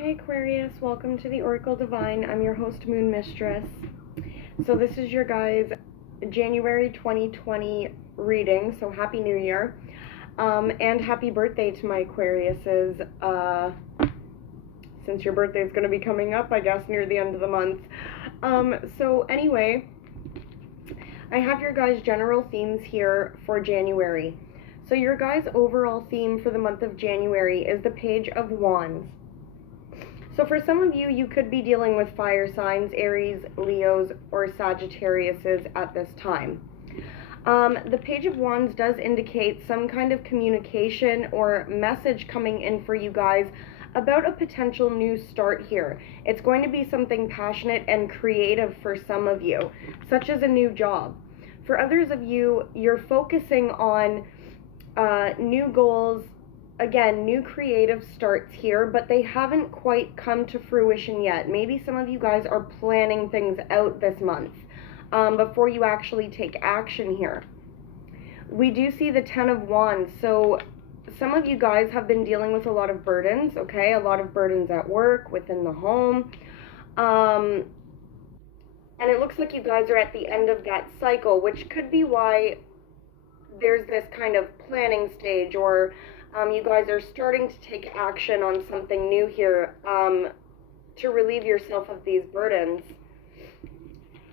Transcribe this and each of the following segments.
Hi Aquarius, welcome to the Oracle Divine. I'm your host, Moon Mistress. So this is your guys' January 2020 reading, so Happy New Year. And happy birthday to my Aquariuses, since your birthday is going to be coming up, I guess, near the end of the month. So anyway, I have your guys' general themes here for January. So your guys' overall theme for the month of January is the Page of Wands. So for some of you, you could be dealing with fire signs, Aries, Leos, or Sagittariuses at this time. The Page of Wands does indicate some kind of communication or message coming in for you guys about a potential new start here. It's going to be something passionate and creative for some of you, such as a new job. For others of you, you're focusing on new goals, again, new creative starts here, but they haven't quite come to fruition yet. Maybe some of you guys are planning things out this month before you actually take action here. We do see the Ten of Wands, so some of you guys have been dealing with a lot of burdens, okay? A lot of burdens at work, within the home. And it looks like you guys are at the end of that cycle, which could be why there's this kind of planning stage, or you guys are starting to take action on something new here to relieve yourself of these burdens.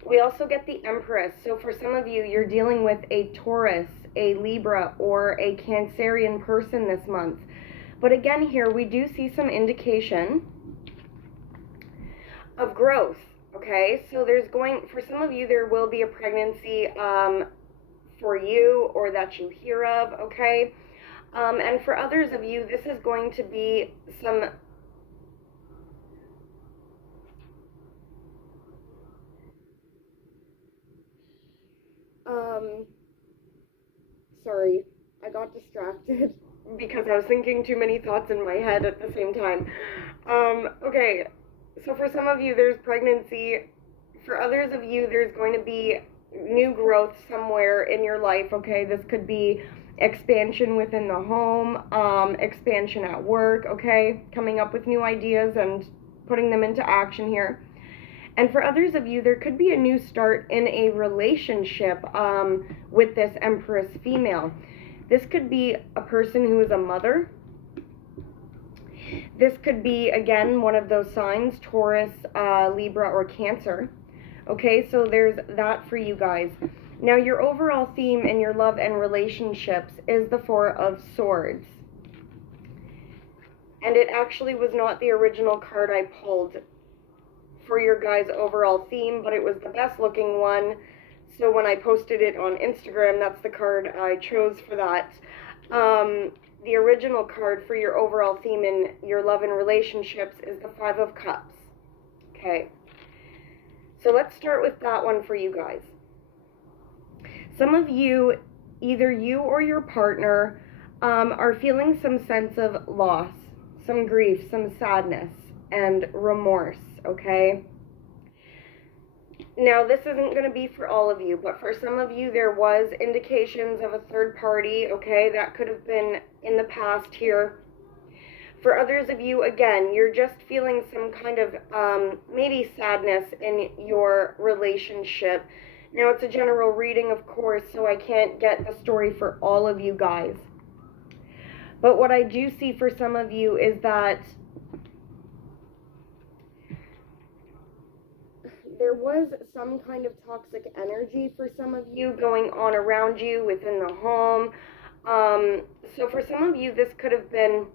We also get the Empress. So for some of you, you're dealing with a Taurus, a Libra, or a Cancerian person this month. But again here, we do see some indication of growth, okay? So there's for some of you, there will be a pregnancy for you or that you hear of, okay? And for others of you, this is going to be some sorry, I got distracted because I was thinking too many thoughts in my head at the same time. Okay, so for some of you, there's pregnancy. For others of you, there's going to be new growth somewhere in your life, okay? This could be expansion within the home, expansion at work, okay? Coming up with new ideas and putting them into action here. And for others of you, there could be a new start in a relationship with this Empress female. This could be a person who is a mother. This could be, again, one of those signs, Taurus, Libra, or Cancer. Okay, so there's that for you guys. Now, your overall theme in your love and relationships is the Four of Swords. And it actually was not the original card I pulled for your guys' overall theme, but it was the best looking one. So when I posted it on Instagram, that's the card I chose for that. The original card for your overall theme in your love and relationships is the Five of Cups. Okay. So let's start with that one for you guys. Some of you, either you or your partner, are feeling some sense of loss, some grief, some sadness, and remorse, okay? Now, this isn't going to be for all of you, but for some of you, there was indications of a third party, okay? That could have been in the past here. For others of you, again, you're just feeling some kind of maybe sadness in your relationship. Now, it's a general reading, of course, so I can't get the story for all of you guys. But what I do see for some of you is that there was some kind of toxic energy for some of you going on around you within the home. So for some of you, this could have been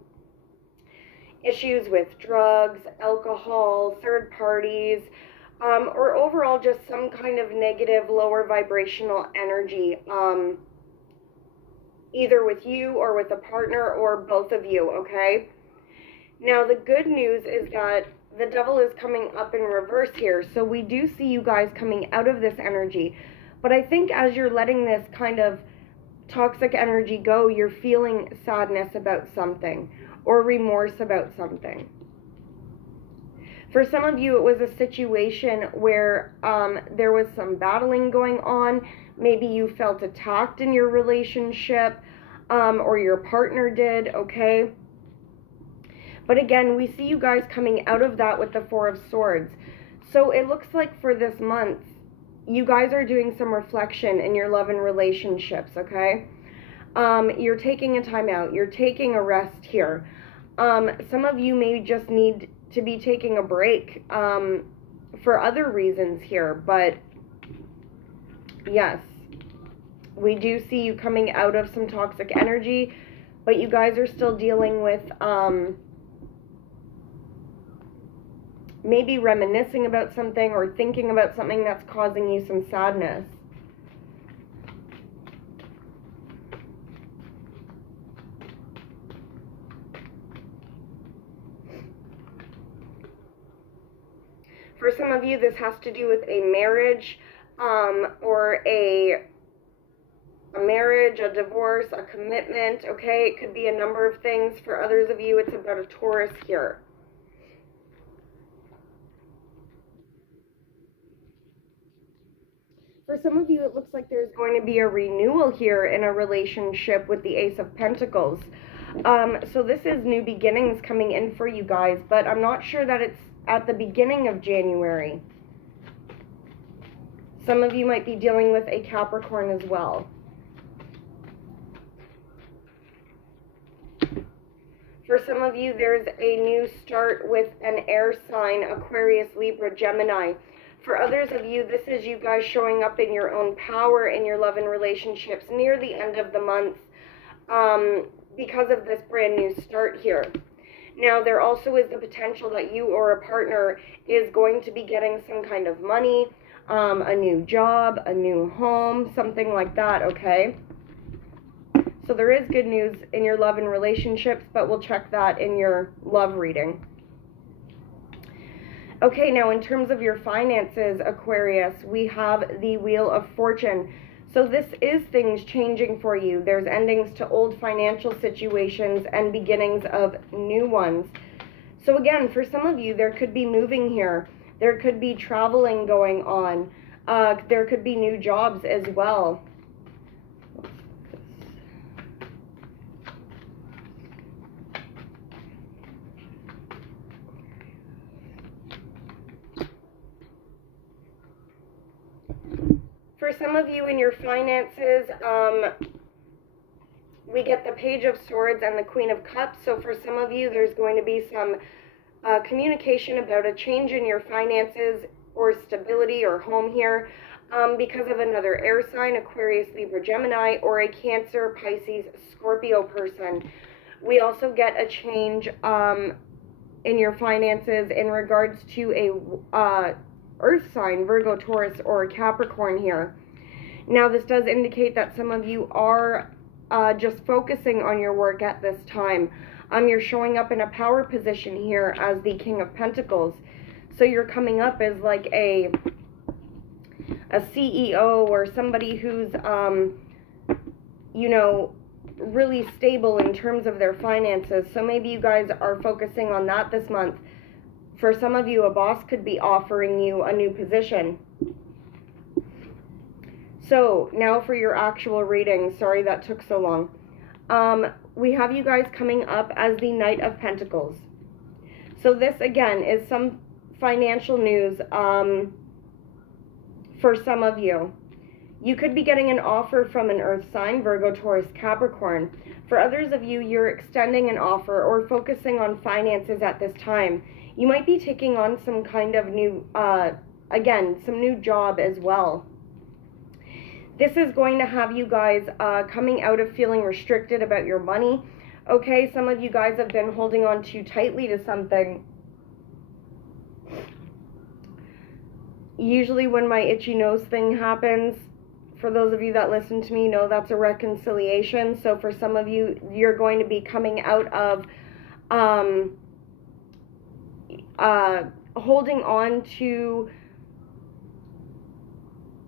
issues with drugs, alcohol, third parties, or overall just some kind of negative, lower vibrational energy, either with you or with a partner or both of you, okay? Now, the good news is that the devil is coming up in reverse here, so we do see you guys coming out of this energy. But I think as you're letting this kind of toxic energy go, you're feeling sadness about something or remorse about something. For some of you, it was a situation where there was some battling going on. Maybe you felt attacked in your relationship, or your partner did, okay? But again, we see you guys coming out of that with the Four of Swords. So it looks like for this month, you guys are doing some reflection in your love and relationships, okay? You're taking a time out. You're taking a rest here. Some of you may just need to be taking a break for other reasons here. But yes, we do see you coming out of some toxic energy. But you guys are still dealing with maybe reminiscing about something or thinking about something that's causing you some sadness. For some of you, this has to do with a marriage or a marriage, a divorce, a commitment, okay? It could be a number of things. For others of you, it's about a Taurus here. For some of you, it looks like there's going to be a renewal here in a relationship with the Ace of Pentacles. So this is new beginnings coming in for you guys, but I'm not sure that it's at the beginning of January. Some of you might be dealing with a Capricorn as well. For some of you, there's a new start with an air sign, Aquarius, Libra, Gemini. For others of you, this is you guys showing up in your own power in your love and relationships near the end of the month because of this brand new start here. Now, there also is the potential that you or a partner is going to be getting some kind of money, a new job, a new home, something like that, okay? So there is good news in your love and relationships, but we'll check that in your love reading. Okay, now in terms of your finances, Aquarius, we have the Wheel of Fortune. So this is things changing for you. There's endings to old financial situations and beginnings of new ones. So again, for some of you, there could be moving here. There could be traveling going on. There could be new jobs as well. For some of you in your finances, we get the Page of Swords and the Queen of Cups. So for some of you, there's going to be some communication about a change in your finances or stability or home here because of another air sign, Aquarius, Libra, Gemini, or a Cancer, Pisces, Scorpio person. We also get a change in your finances in regards to a Earth sign, Virgo, Taurus, or Capricorn here. Now, this does indicate that some of you are just focusing on your work at this time. You're showing up in a power position here as the King of Pentacles. So you're coming up as like a CEO or somebody who's, you know, really stable in terms of their finances. So maybe you guys are focusing on that this month. For some of you, a boss could be offering you a new position. So now for your actual reading. Sorry that took so long. We have you guys coming up as the Knight of Pentacles. So this, again, is some financial news for some of you. You could be getting an offer from an Earth sign, Virgo, Taurus, Capricorn. For others of you, you're extending an offer or focusing on finances at this time. You might be taking on some kind of new, again, some new job as well. This is going to have you guys coming out of feeling restricted about your money. Okay, some of you guys have been holding on too tightly to something. Usually when my itchy nose thing happens, for those of you that listen to me know that's a reconciliation. So for some of you, you're going to be coming out of holding on to,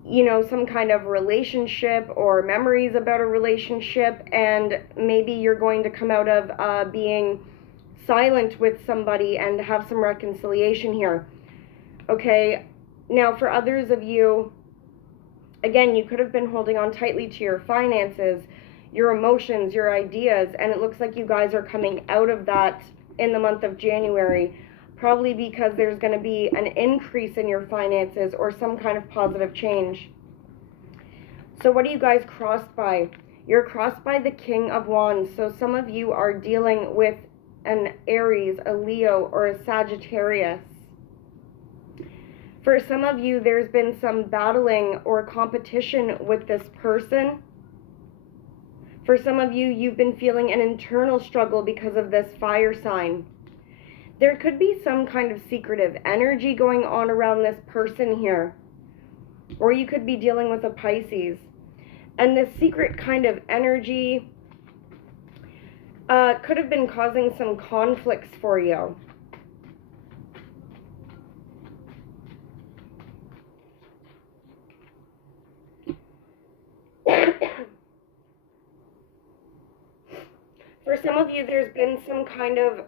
you know, some kind of relationship or memories about a relationship, and maybe you're going to come out of being silent with somebody and have some reconciliation here. Okay, now for others of you, again, you could have been holding on tightly to your finances, your emotions, your ideas, and it looks like you guys are coming out of that in the month of January, probably because there's going to be an increase in your finances or some kind of positive change. So what are you guys crossed by? You're crossed by the King of Wands. So some of you are dealing with an Aries, a Leo, or a Sagittarius. For some of you, there's been some battling or competition with this person. For some of you, you've been feeling an internal struggle because of this fire sign. There could be some kind of secretive energy going on around this person here. Or you could be dealing with a Pisces. And this secret kind of energy could have been causing some conflicts for you. For some of you, there's been some kind of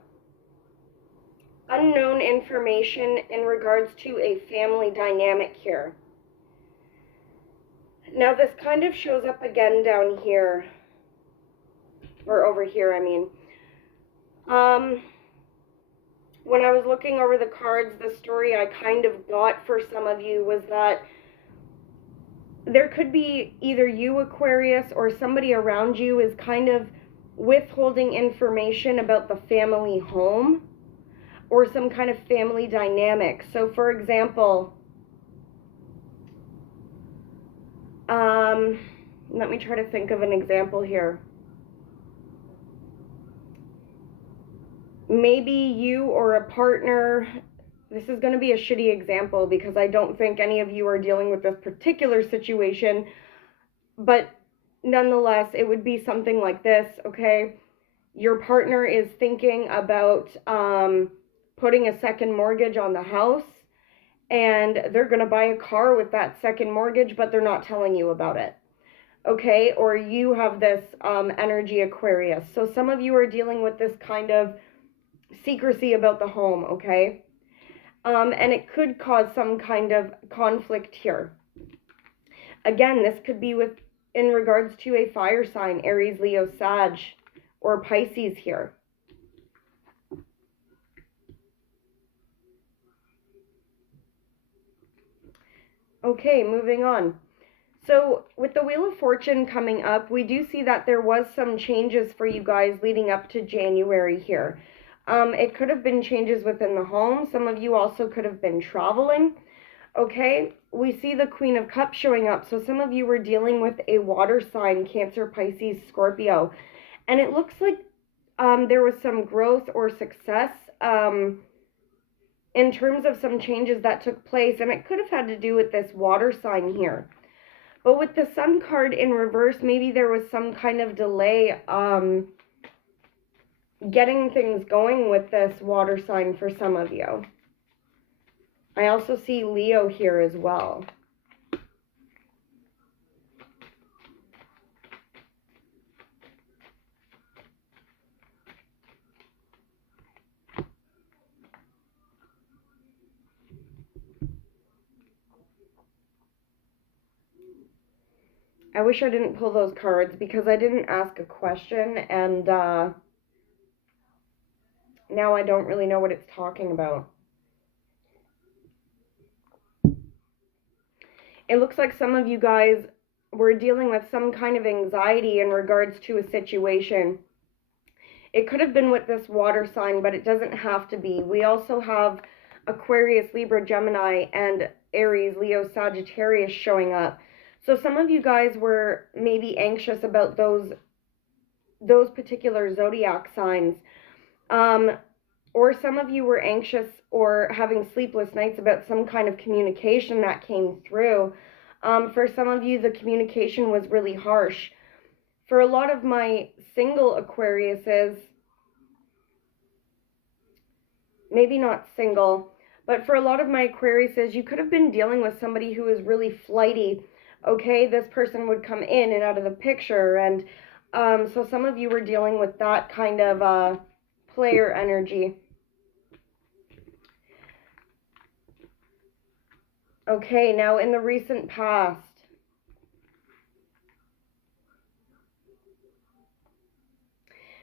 unknown information in regards to a family dynamic here. Now, this kind of shows up again down here, or over here, I mean. When I was looking over the cards, the story I kind of got for some of you was that there could be either you, Aquarius, or somebody around you is kind of withholding information about the family home or some kind of family dynamic. So, for example, let me try to think of an example here. Maybe you or a partner, this is going to be a shitty example because I don't think any of you are dealing with this particular situation, but nonetheless, it would be something like this, okay? Your partner is thinking about putting a second mortgage on the house, and they're going to buy a car with that second mortgage, but they're not telling you about it, okay? Or you have this energy, Aquarius. So some of you are dealing with this kind of secrecy about the home, okay? And it could cause some kind of conflict here. Again, this could be in regards to a fire sign, Aries, Leo, Sag, or Pisces here. Okay, moving on. So with the Wheel of Fortune coming up, we do see that there was some changes for you guys leading up to January here. It could have been changes within the home. Some of you also could have been traveling. Okay, we see the Queen of Cups showing up. So some of you were dealing with a water sign, Cancer, Pisces, Scorpio. And it looks like there was some growth or success in terms of some changes that took place. And it could have had to do with this water sign here. But with the Sun card in reverse, maybe there was some kind of delay getting things going with this water sign for some of you. I also see Leo here as well. I wish I didn't pull those cards because I didn't ask a question, and now I don't really know what it's talking about. It looks like some of you guys were dealing with some kind of anxiety in regards to a situation. It could have been with this water sign, but it doesn't have to be. We also have Aquarius, Libra, Gemini, and Aries, Leo, Sagittarius showing up. So some of you guys were maybe anxious about those particular zodiac signs. Or some of you were anxious or having sleepless nights about some kind of communication that came through. For some of you, the communication was really harsh. For a lot of my single Aquariuses, maybe not single, but for a lot of my Aquariuses, you could have been dealing with somebody who is really flighty. Okay, this person would come in and out of the picture, and so some of you were dealing with that kind of player energy. Okay, now in the recent past,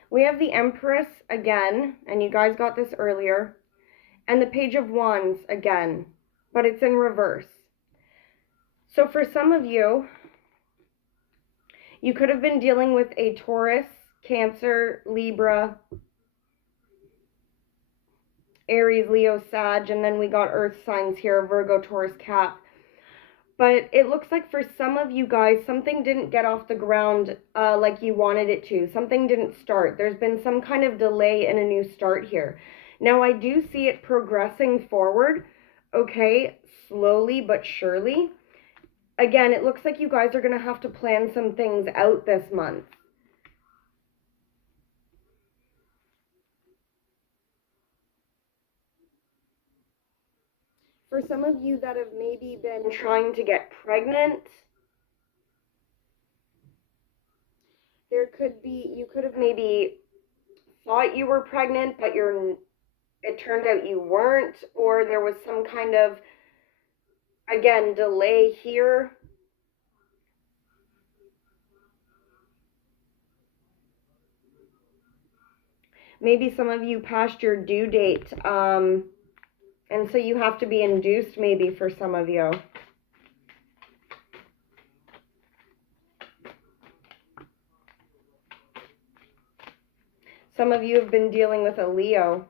we we have the Empress again, and you guys got this earlier, and the Page of Wands again, but it's in reverse. So for some of you, you could have been dealing with a Taurus, Cancer, Libra, Aries, Leo, Sag, and then we got Earth signs here, Virgo, Taurus, Cap. But it looks like for some of you guys, something didn't get off the ground like you wanted it to. Something didn't start. There's been some kind of delay in a new start here. Now, I do see it progressing forward, okay, slowly but surely. Again, it looks like you guys are going to have to plan some things out this month. For some of you that have maybe been trying to get pregnant, there could be, you could have maybe thought you were pregnant, but it turned out you weren't, or there was some kind of, again, delay here. Maybe some of you passed your due date, and so you have to be induced maybe for some of you. Some of you have been dealing with a Leo.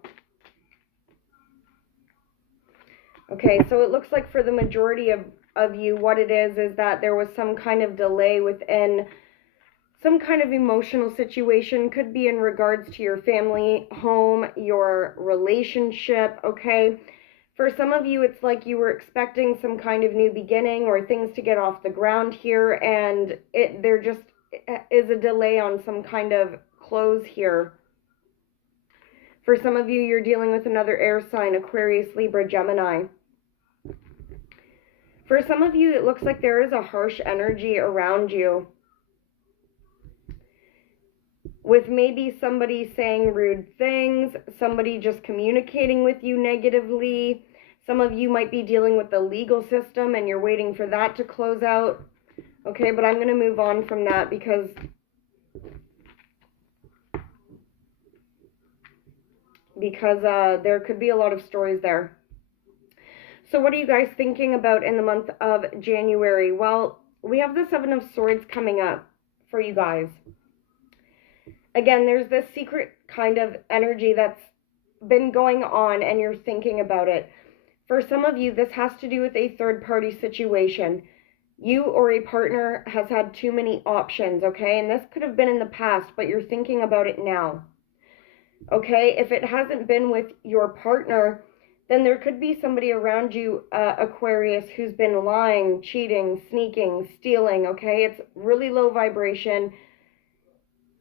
Okay, so it looks like for the majority of you, what it is that there was some kind of delay within some kind of emotional situation. Could be in regards to your family, home, your relationship, okay? For some of you, it's like you were expecting some kind of new beginning or things to get off the ground here, and there just is a delay on some kind of close here. For some of you, you're dealing with another air sign, Aquarius, Libra, Gemini. For some of you, it looks like there is a harsh energy around you, with maybe somebody saying rude things, somebody just communicating with you negatively. Some of you might be dealing with the legal system and you're waiting for that to close out. Okay, but I'm going to move on from that because there could be a lot of stories there. So what are you guys thinking about in the month of January? Well, we have the Seven of Swords coming up for you guys. Again, there's this secret kind of energy that's been going on and you're thinking about it. For some of you, this has to do with a third-party situation. You or a partner has had too many options, okay? And this could have been in the past, but you're thinking about it now. Okay? If it hasn't been with your partner, then there could be somebody around you, Aquarius, who's been lying, cheating, sneaking, stealing, okay? It's really low vibration.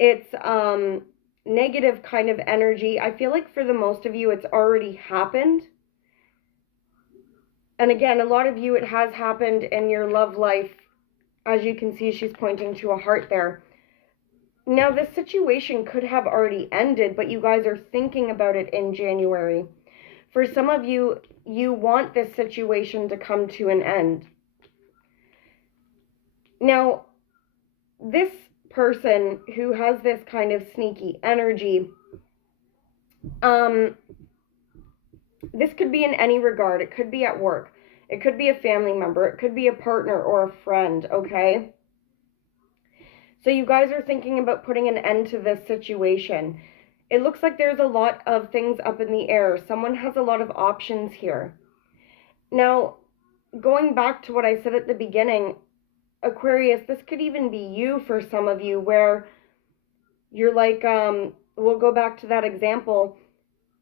It's negative kind of energy. I feel like for the most of you, it's already happened. And again, a lot of you, it has happened in your love life. As you can see, she's pointing to a heart there. Now, this situation could have already ended, but you guys are thinking about it in January. For some of you, you want this situation to come to an end. Now, this person who has this kind of sneaky energy, this could be in any regard. It could be at work. It could be a family member. It could be a partner or a friend, okay? So you guys are thinking about putting an end to this situation. It looks like there's a lot of things up in the air. Someone has a lot of options here. Now, going back to what I said at the beginning, Aquarius, this could even be you for some of you, where you're like, we'll go back to that example.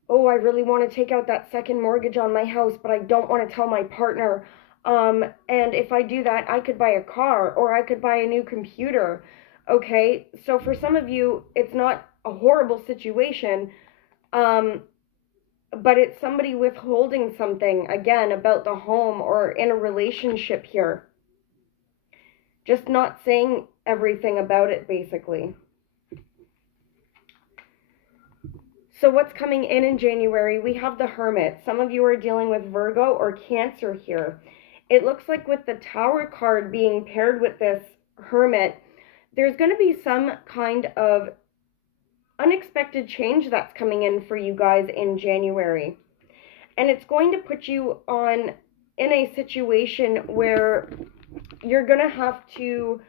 Oh, I really want to take out that second mortgage on my house, but I don't want to tell my partner. And if I do that, I could buy a car or I could buy a new computer. Okay, so for some of you, it's not a horrible situation, but it's somebody withholding something, again, about the home or in a relationship here. Just not saying everything about it, basically. So what's coming in January? We have the Hermit. Some of you are dealing with Virgo or Cancer here. It looks like with the Tower card being paired with this Hermit, there's going to be some kind of unexpected change that's coming in for you guys in January. And it's going to put you in a situation where you're going to have to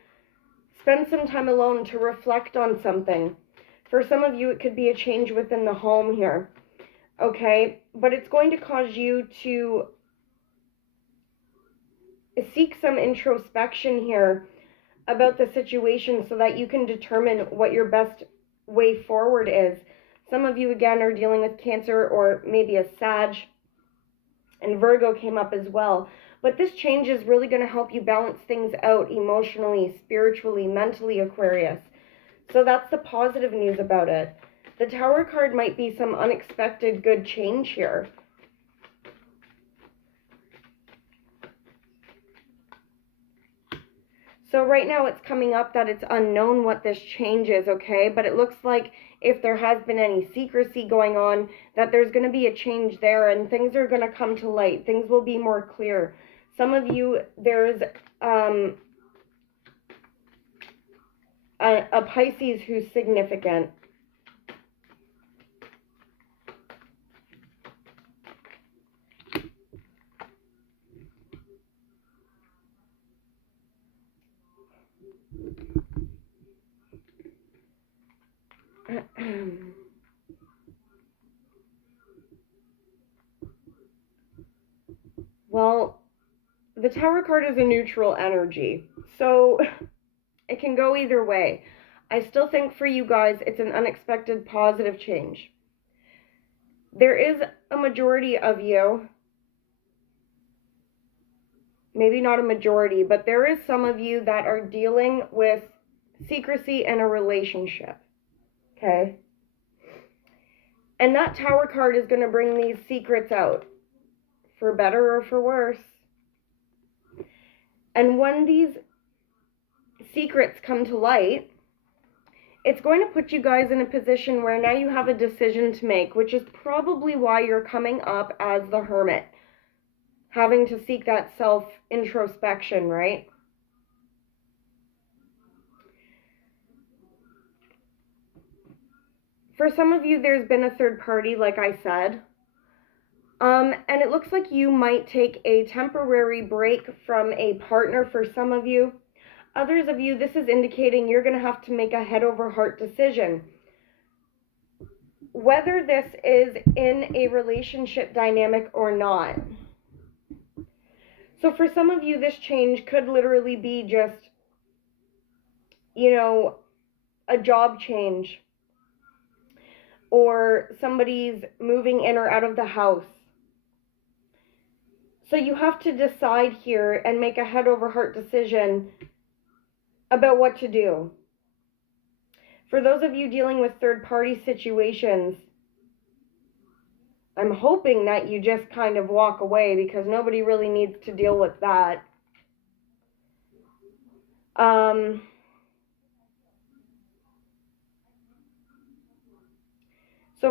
spend some time alone to reflect on something. For some of you, it could be a change within the home here, okay? But it's going to cause you to seek some introspection here about the situation so that you can determine what your best way forward is. Some of you, again, are dealing with Cancer or maybe a Sag, and Virgo came up as well. But this change is really going to help you balance things out emotionally, spiritually, mentally, Aquarius. So that's the positive news about it. The Tower card might be some unexpected good change here. So right now it's coming up that it's unknown what this change is, okay? But it looks like if there has been any secrecy going on, that there's going to be a change there and things are going to come to light. Things will be more clear. Some of you, there's a Pisces who's significant. Well, the Tower card is a neutral energy, so it can go either way. I still think for you guys, it's an unexpected positive change. There is a majority of you, maybe not a majority, but there is some of you that are dealing with secrecy in a relationship, okay? And that Tower card is going to bring these secrets out, for better or for worse. And when these secrets come to light, it's going to put you guys in a position where now you have a decision to make, which is probably why you're coming up as the Hermit, having to seek that self-introspection, right? For some of you, there's been a third party, like I said. And it looks like you might take a temporary break from a partner for some of you. Others of you, this is indicating you're going to have to make a head-over-heart decision. Whether this is in a relationship dynamic or not. So for some of you, this change could literally be just, you know, a job change. Or somebody's moving in or out of the house. So you have to decide here and make a head-over-heart decision about what to do. For those of you dealing with third-party situations, I'm hoping that you just kind of walk away because nobody really needs to deal with that. So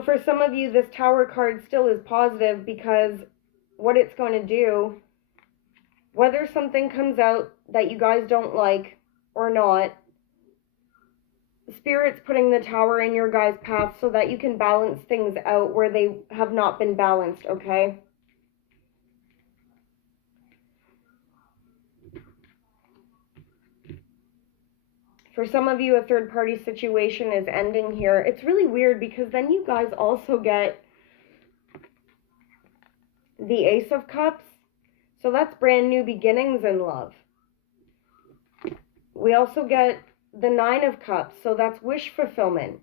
for some of you, this Tower card still is positive because what it's going to do, whether something comes out that you guys don't like or not, Spirit's putting the Tower in your guys' path so that you can balance things out where they have not been balanced, okay? For some of you, a third-party situation is ending here. It's really weird because then you guys also get the Ace of Cups. So that's brand new beginnings in love. We also get the Nine of Cups. So that's wish fulfillment.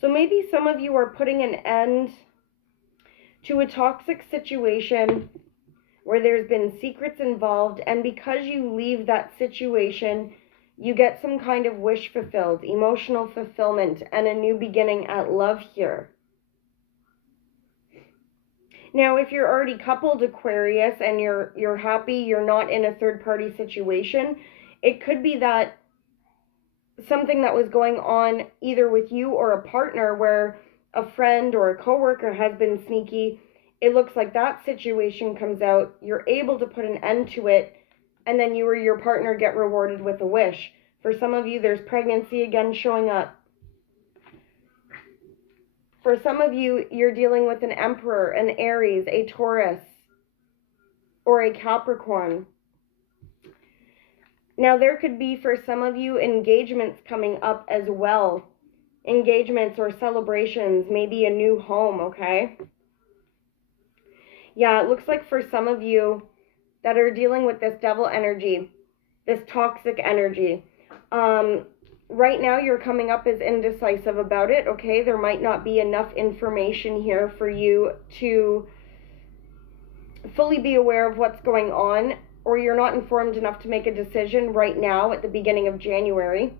So maybe some of you are putting an end to a toxic situation where there's been secrets involved. And because you leave that situation, you get some kind of wish fulfilled, emotional fulfillment, and a new beginning at love here. Now, if you're already coupled, Aquarius, and you're happy, you're not in a third-party situation, it could be that something that was going on either with you or a partner where a friend or a coworker has been sneaky, it looks like that situation comes out, you're able to put an end to it, and then you or your partner get rewarded with a wish. For some of you, there's pregnancy again showing up. For some of you, you're dealing with an Emperor, an Aries, a Taurus, or a Capricorn. Now, there could be, for some of you, engagements coming up as well. Engagements or celebrations, maybe a new home, okay? Yeah, it looks like for some of you that are dealing with this devil energy, this toxic energy, right now you're coming up as indecisive about it, okay? There might not be enough information here for you to fully be aware of what's going on, or you're not informed enough to make a decision right now at the beginning of January.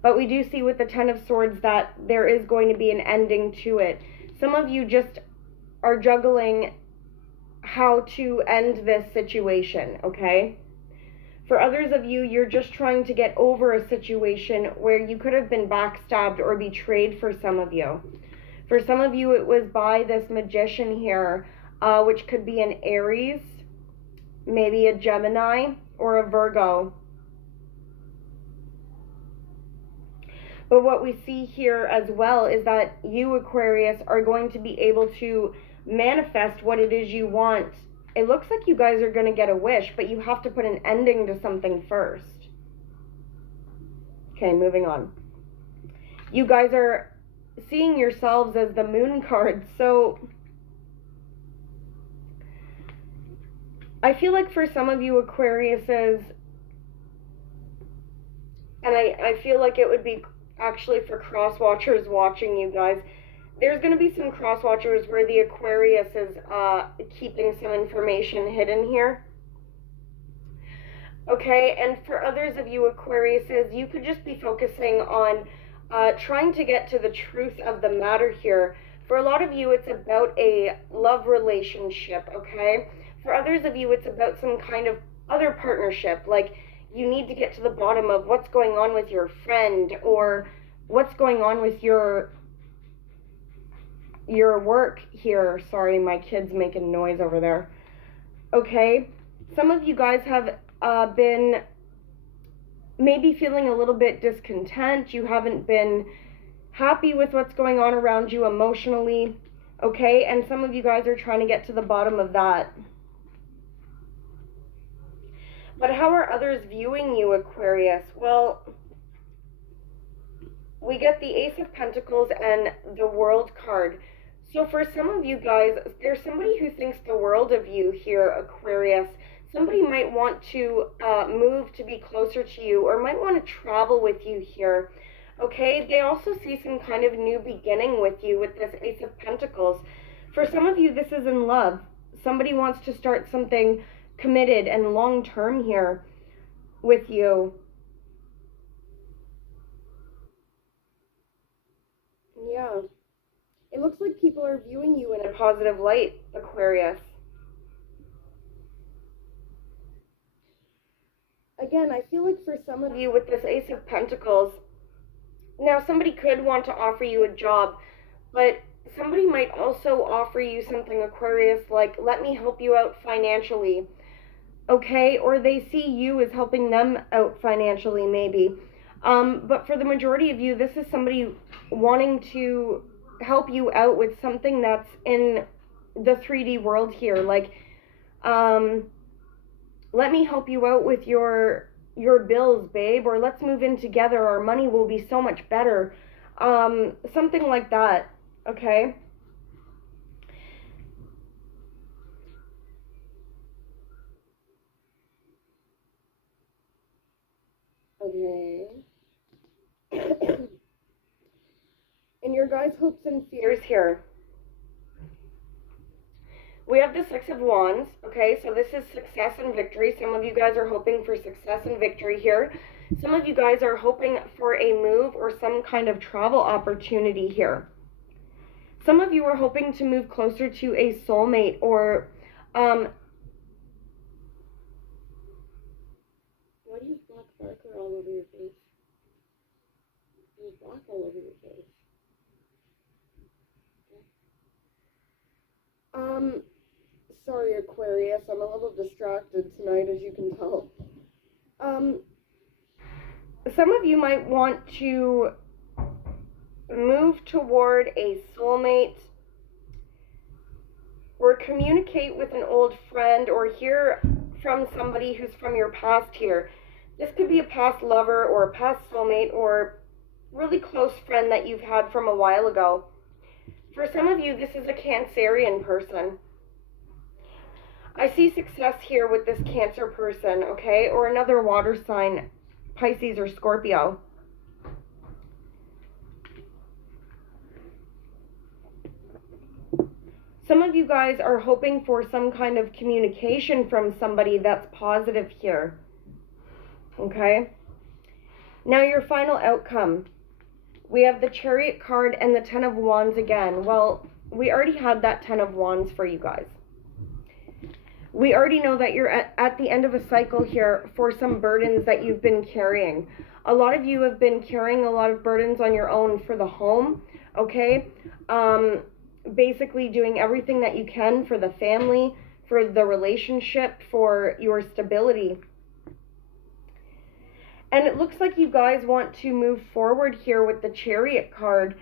But we do see with the Ten of Swords that there is going to be an ending to it. Some of you just are juggling how to end this situation, okay? For others of you, you're just trying to get over a situation where you could have been backstabbed or betrayed for some of you. For some of you, it was by this Magician here, which could be an Aries, maybe a Gemini, or a Virgo. But what we see here as well is that you, Aquarius, are going to be able to manifest what it is you want. It looks like you guys are going to get a wish, but you have to put an ending to something first. Okay, moving on. You guys are seeing yourselves as the Moon card, so I feel like for some of you Aquariuses, and I feel like it would be actually for cross watchers watching you guys, there's going to be some cross watchers where the Aquarius is keeping some information hidden here. Okay, and for others of you Aquariuses, you could just be focusing on trying to get to the truth of the matter here. For a lot of you, it's about a love relationship, okay? For others of you, it's about some kind of other partnership, like you need to get to the bottom of what's going on with your friend, or what's going on with your work here. Sorry, my kid's making noise over there. Okay, some of you guys have been maybe feeling a little bit discontent. You haven't been happy with what's going on around you emotionally, okay? And some of you guys are trying to get to the bottom of that. But how are others viewing you, Aquarius? Well, we get the Ace of Pentacles and the World card. So for some of you guys, there's somebody who thinks the world of you here, Aquarius. Somebody might want to move to be closer to you, or might want to travel with you here. Okay, they also see some kind of new beginning with you with this Ace of Pentacles. For some of you, this is in love. Somebody wants to start something committed and long-term here with you. Yeah. It looks like people are viewing you in a positive light, Aquarius. Again, I feel like for some of you with this Ace of Pentacles, now somebody could want to offer you a job, but somebody might also offer you something, Aquarius, like, let me help you out financially, okay? Or they see you as helping them out financially, maybe. But for the majority of you, this is somebody wanting to help you out with something that's in the 3D world here, like, let me help you out with your bills, babe, or let's move in together, our money will be so much better. Something like that, okay? Okay. And your guys' hopes and fears here. We have the Six of Wands, okay, so this is success and victory. Some of you guys are hoping for success and victory here. Some of you guys are hoping for a move or some kind of travel opportunity here. Some of you are hoping to move closer to a soulmate, or, why do you have black marker all over your face? There's black all over your face. Sorry, Aquarius, I'm a little distracted tonight, as you can tell. Some of you might want to move toward a soulmate, or communicate with an old friend, or hear from somebody who's from your past here. This could be a past lover or a past soulmate or really close friend that you've had from a while ago. For some of you, this is a Cancerian person. I see success here with this Cancer person, okay? Or another water sign, Pisces or Scorpio. Some of you guys are hoping for some kind of communication from somebody that's positive here. Okay? Now your final outcome. We have the Chariot card and the Ten of Wands again. Well, we already had that Ten of Wands for you guys. We already know that you're at the end of a cycle here for some burdens that you've been carrying. A lot of you have been carrying a lot of burdens on your own for the home, okay? Basically doing everything that you can for the family, for the relationship, for your stability. And it looks like you guys want to move forward here with the Chariot card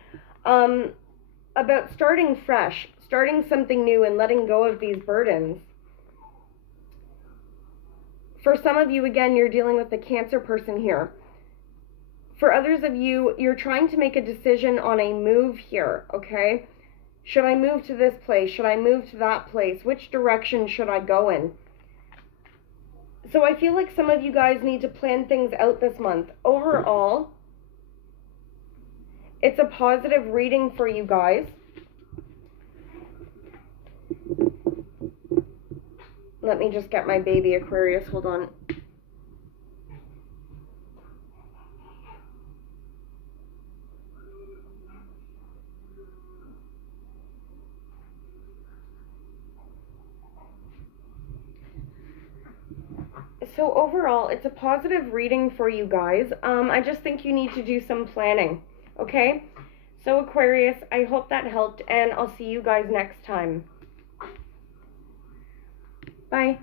about starting fresh, starting something new and letting go of these burdens. For some of you, again, you're dealing with the Cancer person here. For others of you, you're trying to make a decision on a move here, okay? Should I move to this place? Should I move to that place? Which direction should I go in? So I feel like some of you guys need to plan things out this month. Overall, it's a positive reading for you guys. Let me just get my baby Aquarius. Hold on. So overall, it's a positive reading for you guys. I just think you need to do some planning, okay? So Aquarius, I hope that helped, and I'll see you guys next time. Bye.